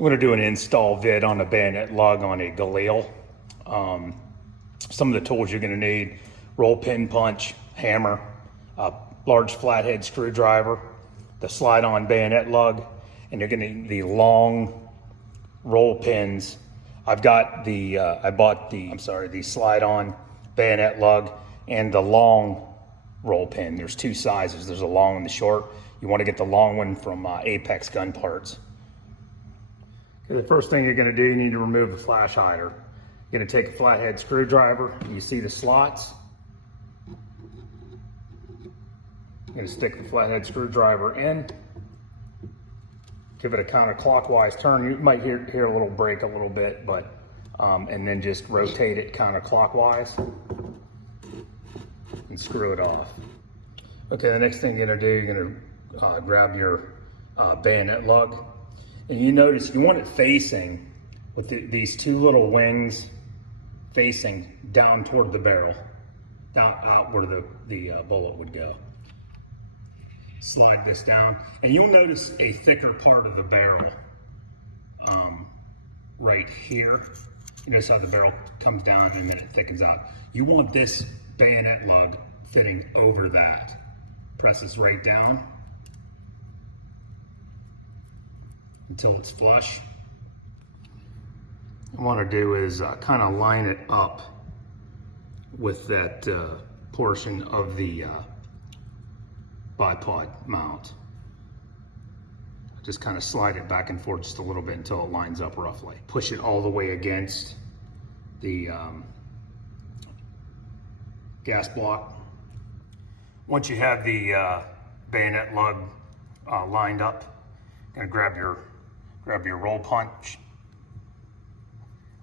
I'm going to do an install vid on a Bayonet Lug on a Galil. Some of the tools you're going to need: roll pin punch, hammer, a large flathead screwdriver, the slide-on Bayonet Lug, and you're going to need the long roll pins. I've got the I bought the slide-on Bayonet Lug and the long roll pin. There's two sizes. There's a long and the short. You want to get the long one from Apex Gun Parts. Okay, the first thing you're going to do, you need to remove the flash hider. You're going to take a flathead screwdriver. You see the slots. You're going to stick the flathead screwdriver in. Give it a counterclockwise turn. You might hear a little break a little bit, but and then just rotate it counterclockwise and screw it off. Okay, the next thing you're going to do, you're going to grab your Bayonet Lug, and you notice you want it facing with these two little wings facing down toward the barrel, down out where the bullet would go. Slide this down, and you'll notice a thicker part of the barrel right here. You notice how the barrel comes down and then it thickens out. You want this Bayonet Lug fitting over that. Presses right down until it's flush. What I want to do is kind of line it up with that portion of the bipod mount. Just kind of slide it back and forth just a little bit until it lines up roughly. Push it all the way against the gas block. Once you have the Bayonet Lug lined up, you're gonna grab your roll punch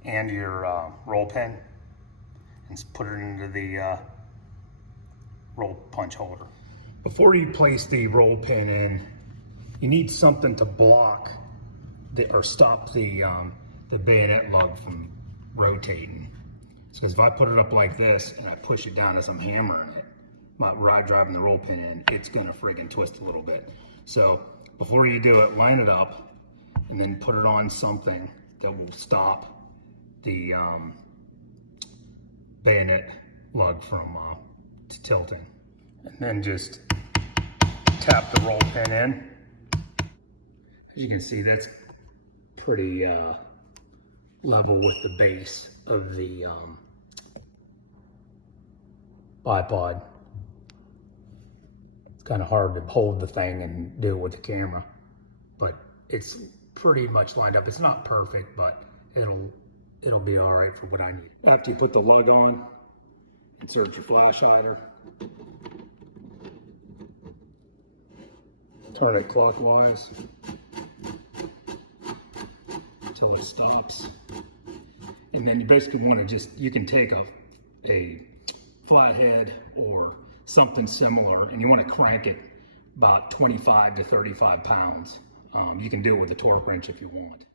and your roll pin and put it into the roll punch holder. Before you place the roll pin in, you need something to block or stop the Bayonet Lug from rotating. Because if I put it up like this and I push it down as I'm hammering it, driving the roll pin in, it's gonna friggin' twist a little bit. So before you do it, line it up and then put it on something that will stop the Bayonet Lug from tilting. And then just tap the roll pin in. As you can see, that's pretty level with the base of the bipod. It's kind of hard to hold the thing and do it with the camera, but it's pretty much lined up. It's not perfect, but it'll be all right for what I need. After you put the lug on, insert your flash hider. Turn it clockwise until it stops. And then you basically want to you can take a flathead or something similar and you want to crank it about 25 to 35 pounds. You can do it with a torque wrench if you want.